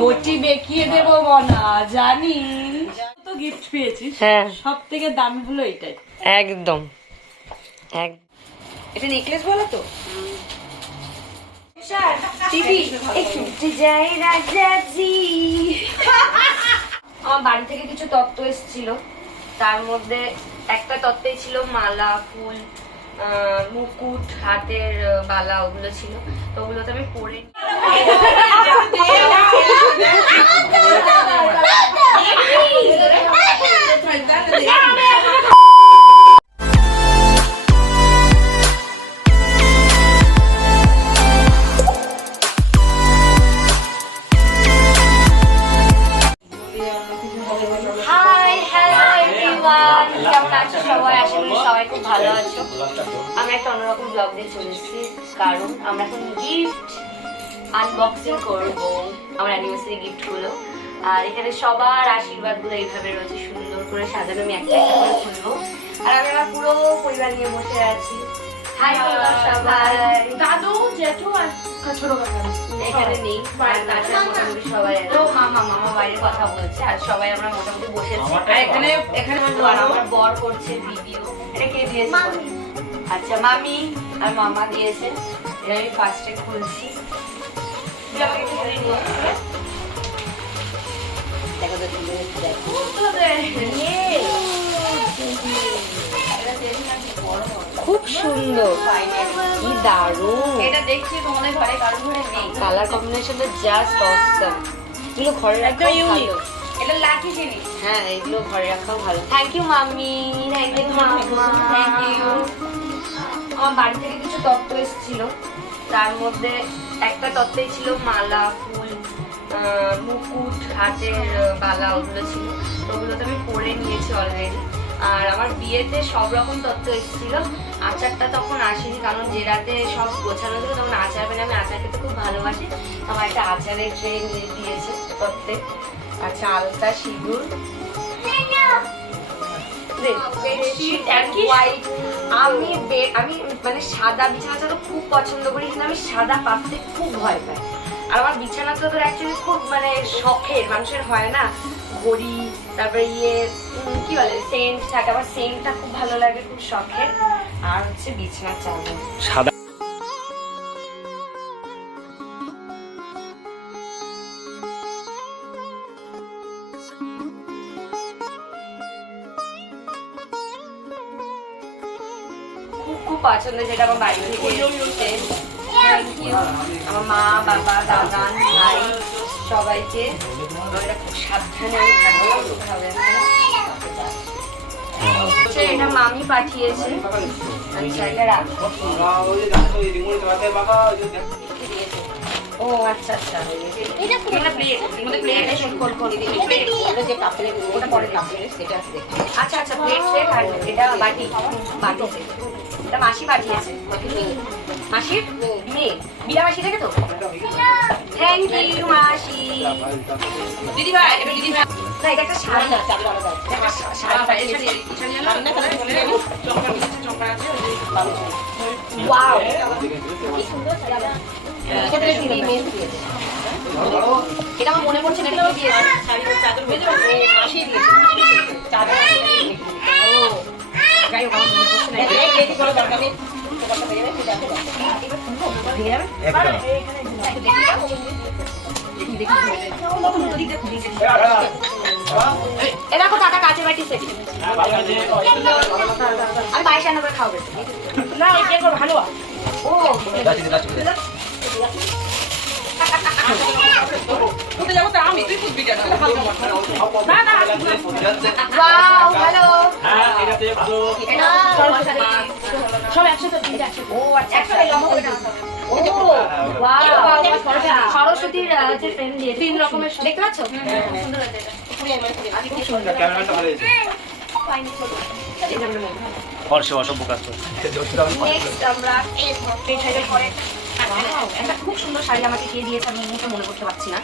ঘটি বেঁকিয়ে দেবো মনা জানি। তো গিফট পেয়েছিস? হ্যাঁ। সব থেকে দামি হলো এটাই। একদম। এক এটা নেকলেস বলো তো? আমার বাড়ি থেকে কিছু তত্ত্ব এসেছিল। তার মধ্যে একটা তত্ত্বে ছিল মালা ফুল মুকুট হাতের বালা ওগুলো ছিল। তো ওগুলোতে আমি পরে কারণ আমরা এখন গিফট আনবক্সিং করব আমার অ্যানিভার্সারি গিফটগুলো আর এখানে সবার আশীর্বাদগুলো এইভাবে রয়েছে সুন্দর করে সাজানো আমি একটা একটা করে খুলবো আর আমি আমার পুরো পরিবার নিয়ে বসে আছি। হাই সবাই। দাদু জেঠু আর ছোট এখানে নেই মোটামুটি সবাই আছে। মামা মামা। বাইরে কথা বলছে আর সবাই আমরা মোটামুটি বসেছি আর এখানে এখানে আমার বর করছে ভিডিও এটা কে দিয়েছে? আচ্ছা মামি। আর মামা দিয়েছে। এটা আমি ফার্স্টে খুলছি? দেখো তো তুলে দেখো। খুব সুন্দর। কি দারুণ। এটা দেখছি তোমাদের ঘরে কারও ঘরে নেই। কালার কম্বিনেশনটা জাস্ট অসম এগুলো ঘরে রাখা এটা লাকি জিনিস। হ্যাঁ এগুলো ঘরে রাখা ভালো। থ্যাংক ইউ মামি থ্যাংক ইউ মামা Thank you. আমার বাড়ি থেকে কিছু তত্ত্ব এসেছিল। তার মধ্যে একটা তত্ত্বেই ছিল মালা ফুল মুকুট হাতের বালা ওগুলো ছিল। ওগুলো তো আমি পরে নিয়েছি অলরেডি আর আমার বিয়েতে সব রকম তত্ত্ব এসেছিল। আচারটা তখন আসেনি কারণ যে রাতে সব গোছানো ছিল তখন আচার পেলে আমি আচার খেতে খুব ভালোবাসি। আমার একটা আচারের ট্রেন দিয়েছে তত্ত্বে আচ্ছা আলতা সিঁদুর। Bedsheet and white। আমি আমি মানে সাদা বিছানা চাদর খুব পছন্দ করি, কিন্তু আমি সাদা পাততে খুব ভয় পাই। আর আমার বিছানা তো অ্যাকচুয়ালি খুব মানে শখের, মানুষের হয় না। ঘড়ি, তারপরে ইয়ে কি বলে সেন্ট থাকে। আমার সেন্টটা খুব ভালো লাগে, খুব শখের। আর হচ্ছে বিছানা চাদর। সাদা পছন্দ যেটা আমার বাড়ি থেকে এসেছে। আমার মা বাবা দাদা ভাই সবাইকে। আমরা খুব সাবধানে হবে আচ্ছা, এটা মামি পাঠিয়েছে। আচ্ছা এটা ও আচ্ছা আচ্ছা। এটা প্লেট প্লেট ওটা পরে সেটা আচ্ছা আচ্ছা প্লেট সেট আর এটা বাটি। বাটি। এটা মাসি পাঠিয়েছে। মাসির মেয়ে। বিয়া মাসি থেকে তো? থ্যাংক ইউ মাসি। দিদি ভাই এবার দিদি ভাই। না এটা একটা শাড়ি এটা একটা শা- শাড়ি পাঠিয়েছে। ওয়াও কি সুন্দর শাড়ি সেটা দিদি মেয়ে দিয়েছে এটা আমার মনে পড়ছে না এটা দিয়েছে? শাড়ির চাদর বেঁধে মাসি দিয়েছে। চাদর যাই হোক মনে এ দেখো কাকা কাছে বাটি সেট বাইশ রান্না করে খাওয়াবে না ভালো ও সব একসাথে আচ্ছা সরস্বতীর যে দিয়ে তিন রকমের দেখতে পাচ্ছ সুন্দর অসভ্য কাজ করছে আমরা এই খুব সুন্দর শাড়ি আমাকে কে দিয়েছে আমি মুখে মনে করতে পারছি না।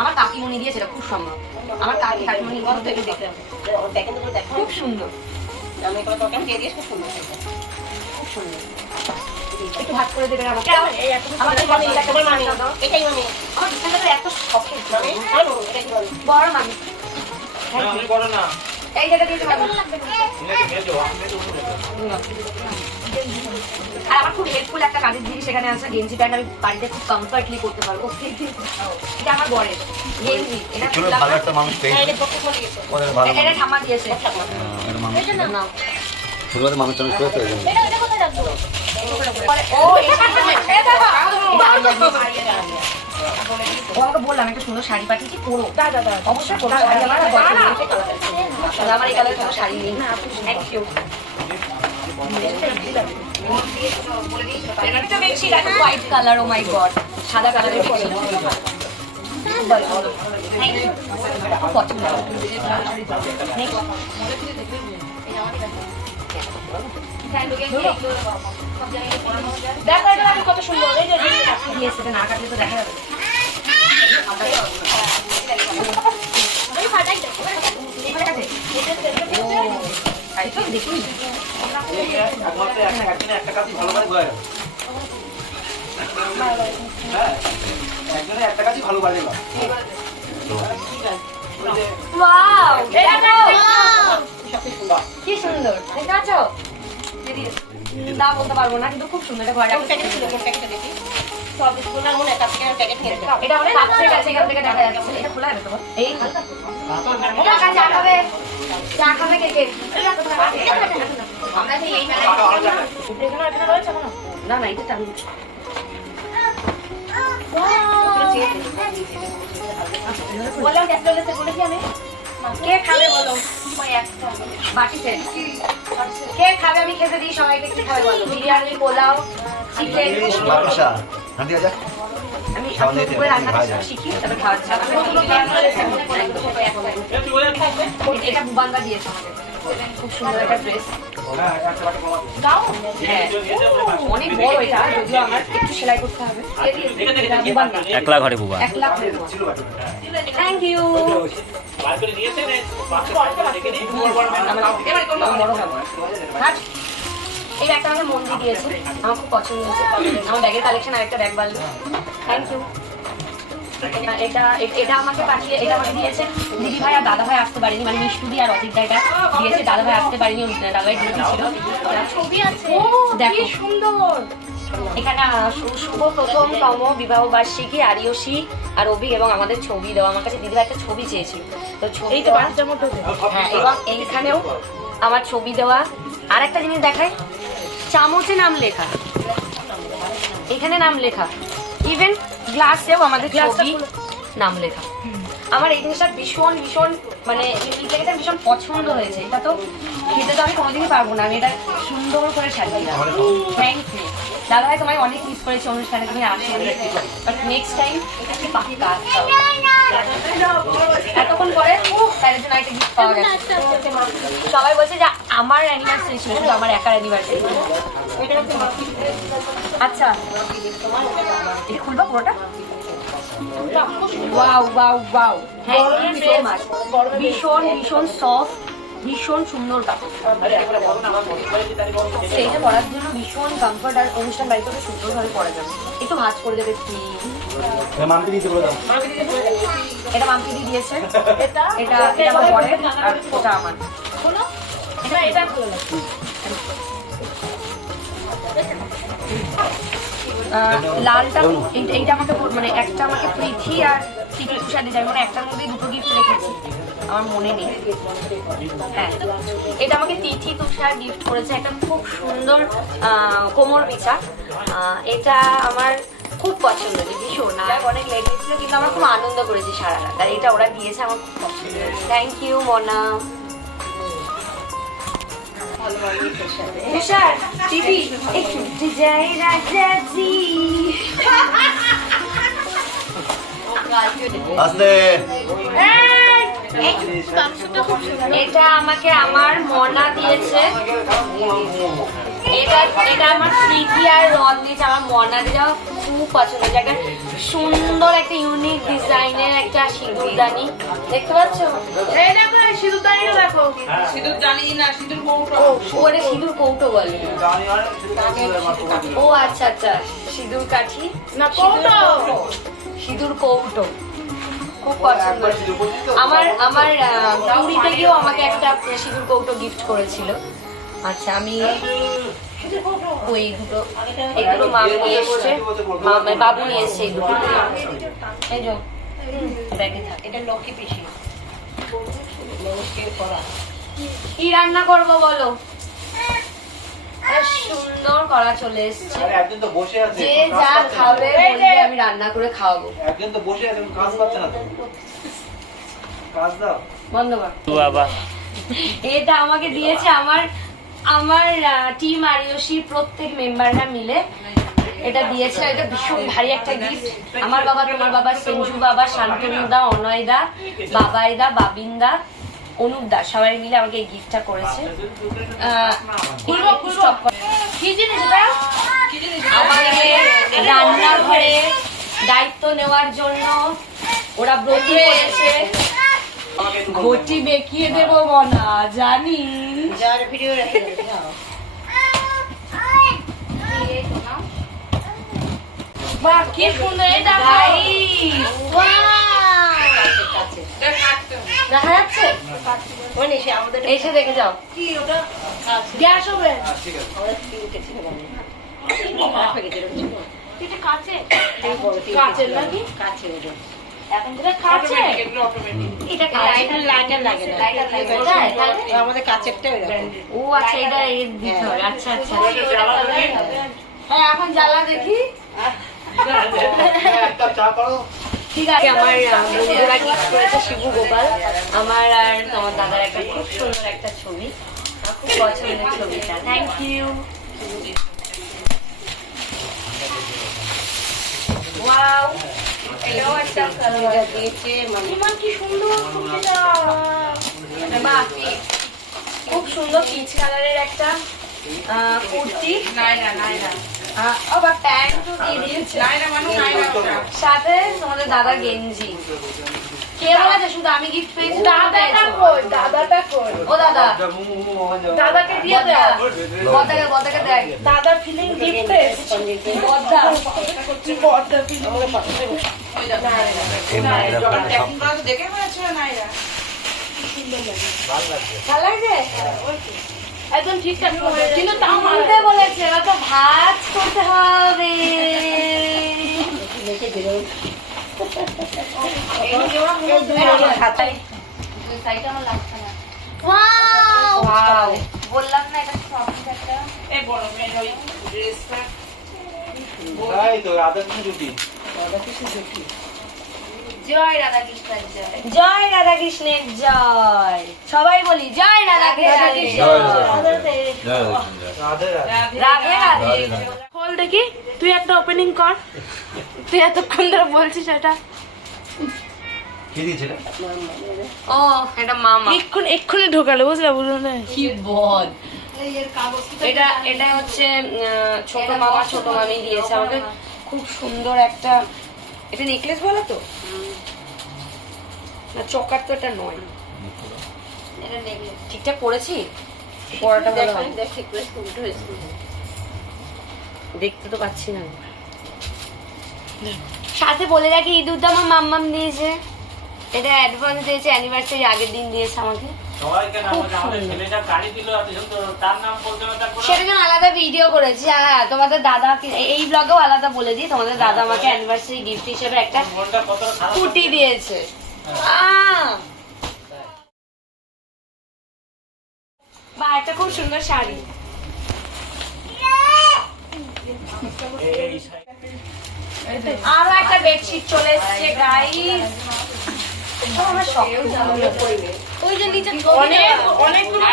আমার কাকিমণি দিয়েছে এটা খুব সম্ভব। আমার কাকি কাকিমণি দেখতে হবে খুব সুন্দর। খুব সুন্দর একটু ভাগ করে দেবেন আমাকে? মামি। আমার এত শখের। বড় মামি। বড় না। এই মামি আর আমার খুব হেল্পফুল একটা কাজের জিনিস এখানে আছে গেঞ্জি প্যান্ট আমি বাড়িতে খুব কমফর্টলি করতে পারব। এটা আমার বরের। গেঞ্জি এটা ওদের ভালো এটা- এটা দিয়েছে। মানুষ। আমি আমাকে বললাম একটা সুন্দর শাড়ি পাঠিয়েছি পরো? অবশ্যই পরো। আমার এই কালার কোনো শাড়ি নেই। থ্যাংক ইউ একটা white colour oh my god সাদা কালারের বেডশিট পছন্দ দেখো এটা দেখো কত সুন্দর দেখা একজনে একটা কাজই ভালো হ্যাঁ একজনে একটা কাজই ভালো করে না ওয়াও দেখো কি সুন্দর দেখতে কে খাবে বাটিতে কে খাবে আমি খেতে দিই? সবাইকে কি খাবে বলো? বিরিয়ানি, পোলাও চিকেন খুব সুন্দর একটা ড্রেস হ্যাঁ। অনেক বড় এটা যদিও আমার একটু সেলাই করতে হবে। একলা ঘরে বুবা। এক লাখ থ্যাংক ইউ বার করে নিয়েছে এই ব্যাগটা আমাকে মন্দির দিয়েছে। আমার খুব পছন্দ হয়েছে। আমার ব্যাগের কালেকশন আর একটা ব্যাগ বাড়লো থ্যাংক ইউ এটা এটা আমাকে পাঠিয়ে এটা আমাকে দিয়েছে। দিদি ভাই আর দাদা ভাই আসতে পারেনি। মানে মিষ্টুদি আর অজিত এটা দিয়েছে। দাদা ভাই আসতে পারেনি ওই দাদা ভাই ডিউটি ছিল। ছবি আছে। দেখো। সুন্দর! এখানে বিবাহ বার্ষিকী আরিয়সী আর অভি এবং আমাদের ছবি দেওয়া। আমার কাছে দিদিভাই একটা ছবি চেয়েছিল। তো ছবি হ্যাঁ এবং এইখানেও আমার ছবি দেওয়া। আর একটা জিনিস দেখাই। চামচে নাম লেখা। এখানে নাম লেখা। ইভেন গ্লাসেও আমাদের ছবি নাম লেখা। আমার এই জিনিসটা ভীষণ ভীষণ মানে ইউনিক লেগেছে ভীষণ পছন্দ হয়েছে। এটা তো খেতে তো আমি কোনোদিনই পারব না। আমি এটা সুন্দর করে সাজিয়ে থ্যাংক ইউ দাদা ভাই তোমায় অনেক মিস করেছি অনুষ্ঠানে। তুমি আসেনি বাট নেক্সট টাইম পাক্কা? এতক্ষণ পরে তাই জন্য একটা গিফট পাওয়া গেছে। সবাই বলছে যে আমার অ্যানিভার্সারি ছিল শুধু আমার একার অ্যানিভার্সারি আচ্ছা এটা খুলবা পুরোটা? Wow wow wow thank you so much ভীষণ ভীষণ সফট ভীষণ সুন্দর সেইটা পরার জন্য ভীষণ কমফর্ট আর অনুষ্ঠান বাড়িতে খুব সুন্দরভাবে পরা যাবে। একটু ভাজ করে দেবে প্লিজ দাও। এটা মাম্পি দি দিয়েছে। এটা? এটা আমার বরের আর ওটা আমার। এটা এটা লালটা এইটা- আমাকে মানে একটা আমাকে প্রীতি আর তুষার ডিজাইন মানে একটার মধ্যে দুটো আমার মনে নেই। হ্যাঁ এটা আমাকে তিথি তুষার গিফট করেছে একটা খুব সুন্দর কোমর আহ, এটা আমার খুব পছন্দ হয়েছে ভীষণ আর অনেক লেট ছিল কিন্তু আমার খুব আনন্দ করেছি সারা রাত আর এটা ওরা দিয়েছে আমার খুব পছন্দ। থ্যাংক ইউ মনা। তুষার দিদি একটু যাই রাজাজি আসতে। এটা আমাকে আমার মনা দিয়েছে। এটা এটা আমার প্রীতি আর রন দিয়েছে। আমার মনা দিয়ে খুব পছন্দ। হয়েছে একটা সুন্দর একটা ইউনিক ডিজাইনের একটা সিঁদুরদানি। দেখতে পাচ্ছ? সিঁদুর জানি না সিঁদুর কৌটো। ও সিঁদুর কৌটো বলে। ও আচ্ছা আচ্ছা। সিঁদুর কাঠি? না কৌটো। সিঁদুর কৌটো। খুব পছন্দ আমার আমার পুরীতে গিয়েও আমাকে একটা সিঁদুর কৌটো গিফট করেছিল। আচ্ছা আমি ওই দুটো দুটো মা নিয়ে এসছে। মা বাবু নিয়ে এসছে এই দুটো। এই যে ব্যাগে থাকে এটা লক্ষ্মী পিসি। কি রান্না করব বলো? সুন্দর করা চলে এসছে। আরে তো বসে আছে। যে যা। খাবে আমি রান্না করে খাওয়াবো। একজন তো বসে আছে কাজ পাচ্ছে না কাজ দাও। বন্ধ বাবা। এটা আমাকে দিয়েছে আমার আমার টিম আরিয়সী প্রত্যেক মেম্বাররা মিলে। এটা দিয়েছে এটা ভীষণ ভারী একটা গিফট আমার বাবা তোমার বাবা সঞ্জু বাবা শান্তনু দা অনয় দা বাবাই দা বাবিন দা অনুপ দা সবাই মিলে আমাকে এই গিফটটা করেছে? আমাকে রান্নাঘরে দায়িত্ব নেওয়ার জন্য ওরা ব্রতী করেছে ঘটি বেঁকিয়ে দেবো মনা জানি ভিডিও বাহ কি সুন্দর এটা দেখা যাচ্ছে? ওই সে আমাদের এসে দেখে যাও। গ্যাস হবে। হ্যাঁ, ঠিক আছে। তিনটে ছিল। এটা কাছে। নাকি? কাছে। যায় তাহলে আমাদের কাছেরটা ও আচ্ছা এটা হবে আচ্ছা আচ্ছা। হ্যাঁ এখন জ্বালা দেখি। চা করো। ঠিক আছে আমার বন্ধুরা গিফট করেছে? শিবু গোপাল। আমার আর তোমার দাদার একটা খুব সুন্দর একটা ছবি। খুব পছন্দের ছবিটা। থ্যাংক ইউ ওয়াও এটাও একটা দিয়েছে মানে কি সুন্দর খুব সুন্দর পিচ কালারের একটা কুর্তি। নাইরা নাইরা আহ, আবার প্যান্টও দিয়ে দিয়েছে। মানে সাথে তোমাদের দাদা গেঞ্জি। কে বলেছে? শুধু আমি গিফট পেয়েছি দাদাটা কই? দাদাটা কই? ও দাদা। দাদাকে দিয়ে দেয়। বদাকে বদাকে দেখ দাদার ফিলিং গিফট বদা বড়দা ফিলিং এই মায়েরা প্রায় সব দেখে হয়েছে নাইরা। ভালো লাগছে। একদম ঠিকঠাক কিন্তু তাও মানতে বলেছে ওরা তো ভাত করতে হবে। দেখে দিল দুই সাইডে। আমার লাগছে না। Wow! বললাম না এটা সফট একটা। এই বড় মেয়ের ওই ড্রেসটা। তাই তো রাধা কৃষ্ণ জুটি জয় রাধা কৃষ্ণের জয়। জয় রাধা কৃষ্ণের জয়। সবাই খোল দেখি তুই একটা ওপেনিং কর তুই এতক্ষণ ধরে বলছিস এটা? ও মামা এক্ষুনি এক্ষুনি ঢোকালো বুঝলে বল এটা এটা হচ্ছে মামা মামি দিয়েছে খুব সুন্দর একটা এটা নেকলেস বলে তো না, চকার তো এটা নয় এটা ঠিকঠাক পড়েছি? পড়াটা ভালো হয়। দেখে করে উল্টো হয়েছে দেখতে তো পাচ্ছি না। সাথে বলে রাখি ঈদ উদ্দা আমার মাম্মাম দিয়েছে। এটা অ্যাডভান্স দিয়েছে অ্যানিভার্সারি আগের দিন দিয়েছে আমাকে। সেটা জন্য আলাদা ভিডিও করেছি হ্যাঁ তোমাদের দাদা এই ব্লগেও আলাদা বলে দিই তোমাদের দাদা আমাকে অ্যানিভার্সারি গিফট হিসেবে একটা স্কুটি দিয়েছে। আহ! বা একটা খুব সুন্দর শাড়ি। এই আরও একটা বেডশিট চলে এসেছে গাইস আমার শখের জামাগুলো পরবে। ওই যে নিচে অনেক অনেকগুলো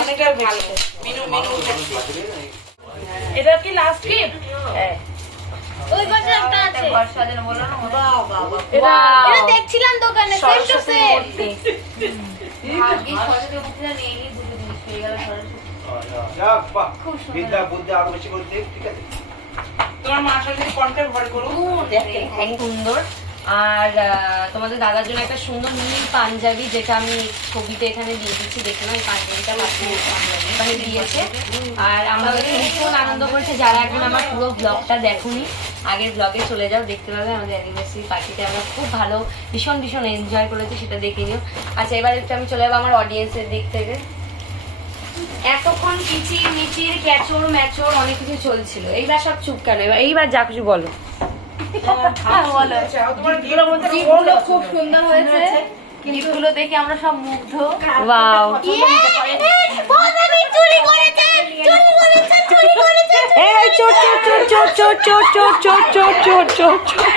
অনেকটা ভালো। মেনু মেনু এটা কি লাস্ট গিফট ওই পাশে একটা আছে। ঘর সাজানো বলো না। এটা এটা দেখছিলাম দোকানে সেম টু সেম ভাগ্যিস সরস্বতী পুজোটা নিয়ে আরও তোমাদের দাদার জন্য একটা সুন্দর নীল পাঞ্জাবি যেটা আমি ছবিতে এখানে দিয়ে দিচ্ছি দেখে পাঞ্জাবিটা দিয়েছে আর ভীষণ আনন্দ করেছি যারা এখন আমার পুরো ব্লগটা দেখুনি আগের ব্লগে চলে যাও, দেখতে পাবে, আমাদের অ্যানিভার্সারি পার্টিতে আমরা খুব ভালো, ভীষণ ভীষণ এনজয় করেছি, সেটা দেখে নিও। আচ্ছা এবার একটু আমি চলে যাব আমার অডিয়েন্সের দিক থেকে। এতক্ষণ কিচির মিচির ক্যাচোর ম্যাচর অনেক কিছু চলছিল এইবার সব চুপ কেন এবার এইবার যা কিছু বলো খুব সুন্দর হয়েছে গিফটগুলো দেখে আমরা সব মুগ্ধ ওয়াও এই চোর চোর চোর চোর চোর চোর চোর চোর চোর চোর চোর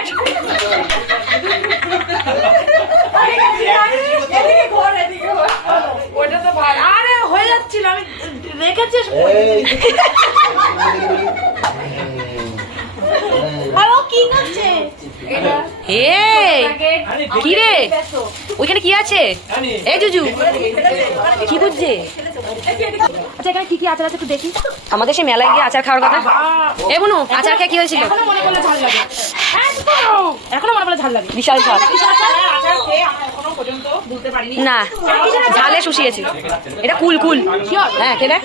তো ভালো আরে হয়ে যাচ্ছিল আমি আর ও কি করছে কি রে? ওইখানে কি আছে? জুজু। কি বুঝছে? আচ্ছা এখানে কি কি আচার আছে একটু দেখি। আমাদের সে মেলায় গিয়ে আচার খাওয়ার কথা। এ বুনু আচার খেয়ে কি হয়েছিল? এখনও মনে করলে ঝাল লাগে। এখনও মনে করলে ঝাল লাগে। বিশাল ঝাল। আচার খেয়ে আমরা এখনও পর্যন্ত বলতে পারিনি। না ঝালে শুষিয়েছি এটা কুল কুল। হ্যাঁ? খেলে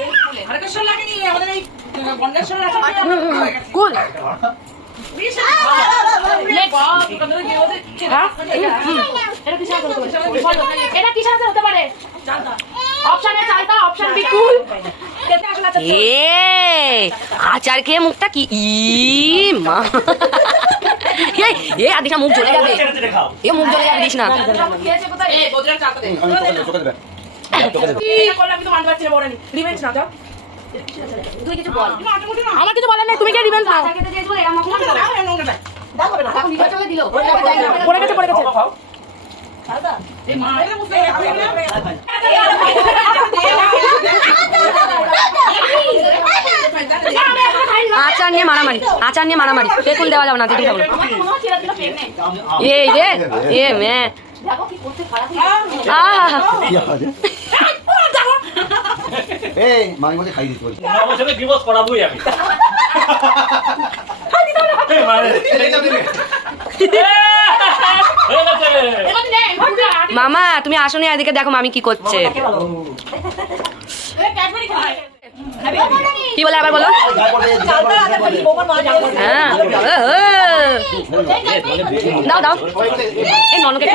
হরেকেশ্বর লাগেনি আমাদের এই বন্দেশ্বর আছে এটা কি সাথে হতে পারে অপশনে চালটা অপশন বি কুল খেতে আসলে আছে এ আচার খেয়ে মুখটা কি ই মা এই, এ আদিস মুখ জ্বলে যাবে এ মুখ জ্বলে যাবে দিস না কোথায় চালটা দে আমার কিছু বলার নেই তুমি কে রিভেঞ্জ নাও পড়ে গেছে পড়ে গেছে। আচার নিয়ে মারামারি আচার নিয়ে মারামারি। তেঁতুল দেওয়া যাবে না তেঁতুল খাব এই রে এ মে দেখো কি করতে খারাপ এই মামি বলছে। খাই দিতে পারি বছরে ডিভোর্স করাবোই আমি। এই গেছে মামা তুমি আসো নি এদিকে দেখো মামি কি করছে। কি বলে? আবার বলো? হ্যাঁ। দাও দাও। এই ননকে।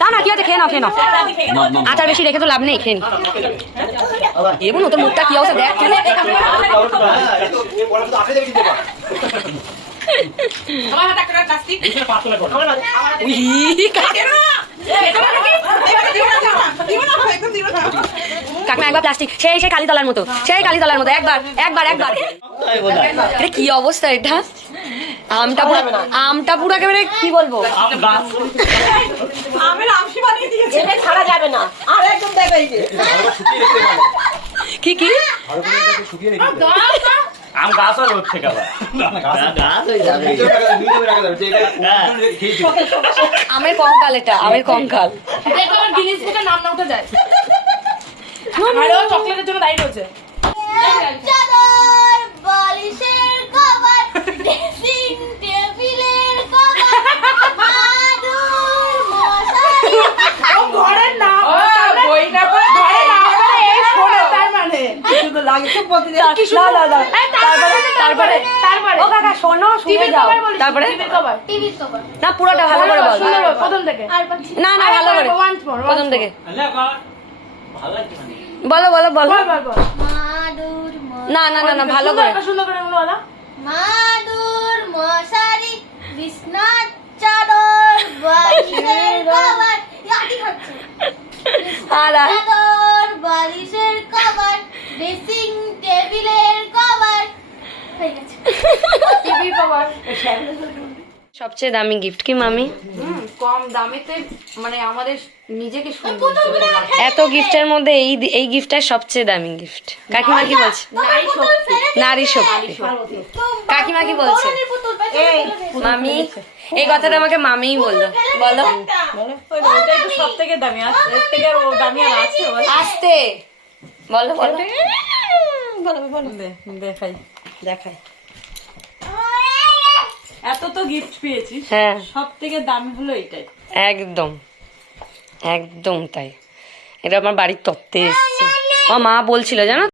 তা না কি আছে খেয়ে নাও খেয়ে নাও আচার বেশি রেখে তো লাভ নেই খেয়ে নি এবং তোর মুখটা কি অবস্থা দেখ কাকমা একবার প্লাস্টিক সেই সেই কালী তলার মতো সেই কালী তলার মতো একবার একবার একবার। এটা কি অবস্থা এটা? আমটা পুরো আমটা পুরো একেবারে কি বলব? আমের আমসি বানিয়ে কি কি? আম গাছ আর ওর থেকে গাছ হয়ে যাবে। আমের কঙ্কাল এটা আমের কঙ্কাল। দেখো গিনিস বুকের নাম না উঠে যায়। চকলেটের জন্য দাঁড়িয়ে রয়েছে। চাদর বলো। বলো বলো না না না ভালো করে। সুন্দর করে বলো। মাদুর মশারি বিছনা চাদর বালিশের কভার আর আর চাদর বালিশের কভার ড্রেসিং টেবিলের কভার হয়ে গেছে কভার সবচেয়ে দামি গিফট কি মামি? কম দামেতে মানে আমাদের নিজেকে সুন্দর এত গিফটের মধ্যে এই এই গিফটটা সবচেয়ে দামি গিফট কাকিমা কি বলছে? নারী শক্তি। নারী শক্তি। কাকিমা কি বলছে? মামি? এই কথাটা আমাকে মামিই বলল। বলো। সব থেকে দামি থেকে ও দামি আছে বলো। বলো দেখাই। দেখাই। এত তো গিফট পেয়েছিস হ্যাঁ। সব থেকে দামি হলো এটাই একদম। একদম তাই। এটা আমার বাড়ির তত্ত্বে এসছে। আমার মা বলছিল জানো